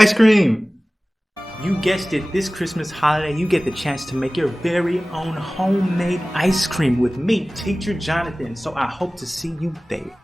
Ice cream! You guessed it, this Christmas holiday, you get the chance to make your very own homemade ice cream with me, Teacher Jonathan. So I hope to see you there.